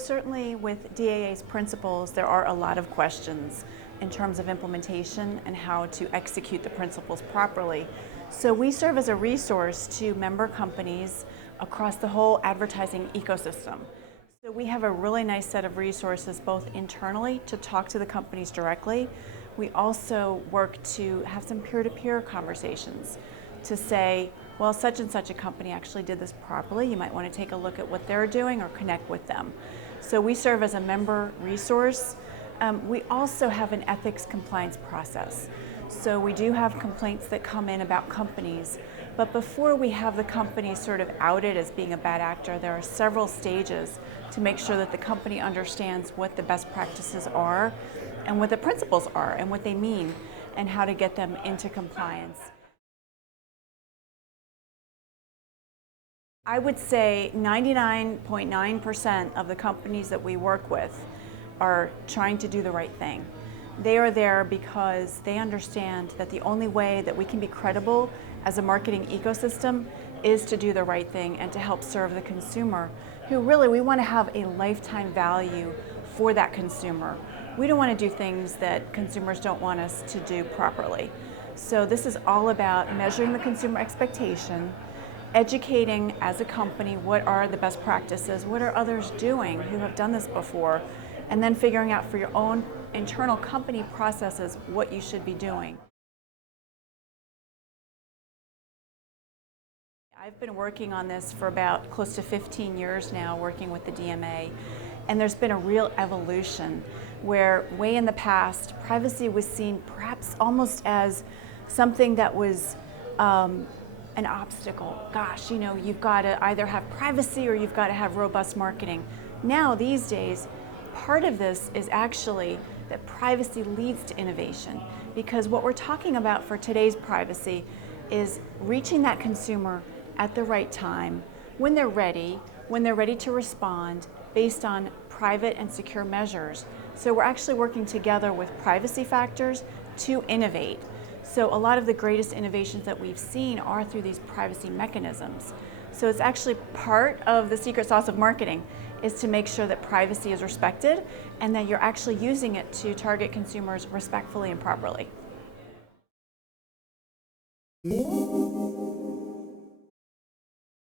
certainly with DAA's principles, there are a lot of questions in terms of implementation and how to execute the principles properly. So we serve as a resource to member companies across the whole advertising ecosystem. So we have a really nice set of resources both internally to talk to the companies directly. We also work to have some peer-to-peer conversations to say, well, such and such a company actually did this properly. You might want to take a look at what they're doing or connect with them. So we serve as a member resource. We also have an ethics compliance process. So we do have complaints that come in about companies, but before we have the company sort of outed as being a bad actor, there are several stages to make sure that the company understands what the best practices are and what the principles are and what they mean and how to get them into compliance. I would say 99.9% of the companies that we work with are trying to do the right thing. They are there because they understand that the only way that we can be credible as a marketing ecosystem is to do the right thing and to help serve the consumer, who really, we want to have a lifetime value for that consumer. We don't want to do things that consumers don't want us to do properly. So this is all about measuring the consumer expectation, educating as a company what are the best practices, what are others doing who have done this before, and then figuring out for your own internal company processes what you should be doing. I've been working on this for about close to 15 years now, working with the DMA, and there's been a real evolution where way in the past, privacy was seen perhaps almost as something that was an obstacle. Gosh, you know, you've got to either have privacy or you've got to have robust marketing. Now, these days, part of this is actually that privacy leads to innovation, because what we're talking about for today's privacy is reaching that consumer at the right time, when they're ready to respond based on private and secure measures. So we're actually working together with privacy factors to innovate. So a lot of the greatest innovations that we've seen are through these privacy mechanisms. So it's actually part of the secret sauce of marketing is to make sure that privacy is respected and that you're actually using it to target consumers respectfully and properly.